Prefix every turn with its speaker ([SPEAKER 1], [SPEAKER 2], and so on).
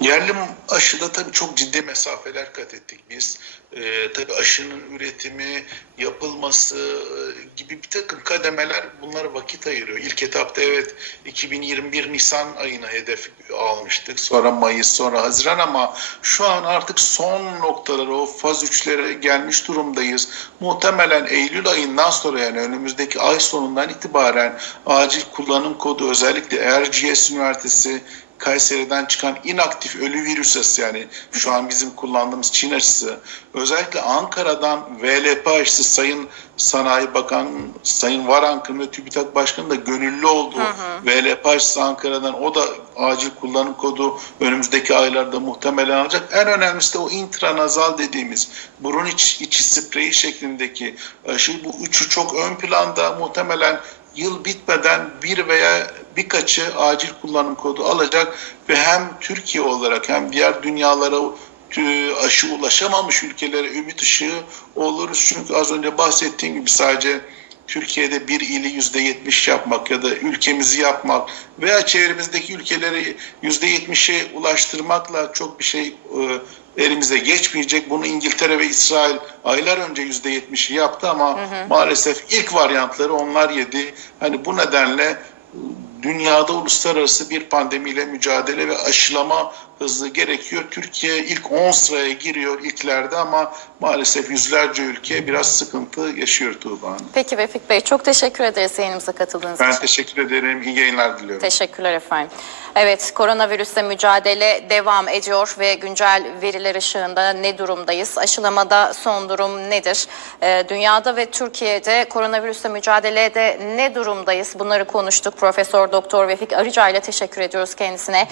[SPEAKER 1] Yerli aşıda tabii çok ciddi mesafeler kat ettik biz. Ee, tabii aşının üretimi, yapılması e, gibi bir takım kademeler bunlara vakit ayırıyor. İlk etapta evet 2021 Nisan ayına hedef almıştık. Sonra Mayıs, sonra Haziran ama şu an artık son noktalara, o faz 3'lere gelmiş durumdayız. Muhtemelen Eylül ayından sonra yani önümüzdeki ay sonundan itibaren acil kullanım kodu özellikle Erciyes Üniversitesi Kayseri'den çıkan inaktif ölü virüs aşısı yani şu an bizim kullandığımız Çin aşısı özellikle Ankara'dan VLP aşısı Sayın Sanayi Bakan Sayın Varankın ve TÜBİTAK Başkanı da gönüllü olduğu VLP aşısı Ankara'dan o da acil kullanım kodu önümüzdeki aylarda muhtemelen alacak. En önemlisi de o intranazal dediğimiz burun iç, içi spreyi şeklindeki aşı. Bu üçü çok ön planda. Muhtemelen yıl bitmeden bir veya birkaçı acil kullanım kodu alacak ve hem Türkiye olarak hem diğer dünyalara tü- aşı ulaşamamış ülkelere ümit ışığı oluruz. Çünkü az önce bahsettiğim gibi sadece Türkiye'de bir ili yüzde yetmiş yapmak ya da ülkemizi yapmak veya çevremizdeki ülkeleri yüzde yetmişe ulaştırmakla çok bir şey e, elimize geçmeyecek. Bunu İngiltere ve İsrail aylar önce yüzde yetmişi yaptı ama maalesef ilk varyantları onlar yedi. Hani bu nedenle e, dünyada uluslararası bir pandemiyle mücadele ve aşılama hızlı gerekiyor. Türkiye ilk 10 sıraya giriyor ilklerde ama maalesef yüzlerce ülke biraz sıkıntı yaşıyor Tuğba Hanım.
[SPEAKER 2] Peki Vefik Bey çok teşekkür ederiz yayınımıza katıldığınız
[SPEAKER 1] Ben
[SPEAKER 2] için.
[SPEAKER 1] teşekkür ederim. İyi yayınlar diliyorum.
[SPEAKER 2] Teşekkürler efendim. Evet, koronavirüsle mücadele devam ediyor ve güncel veriler ışığında ne durumdayız? Aşılamada son durum nedir? Ee, dünyada ve Türkiye'de koronavirüsle mücadelede ne durumdayız? Bunları konuştuk. Profesör Doktor Vefik Arıca ile teşekkür ediyoruz kendisine.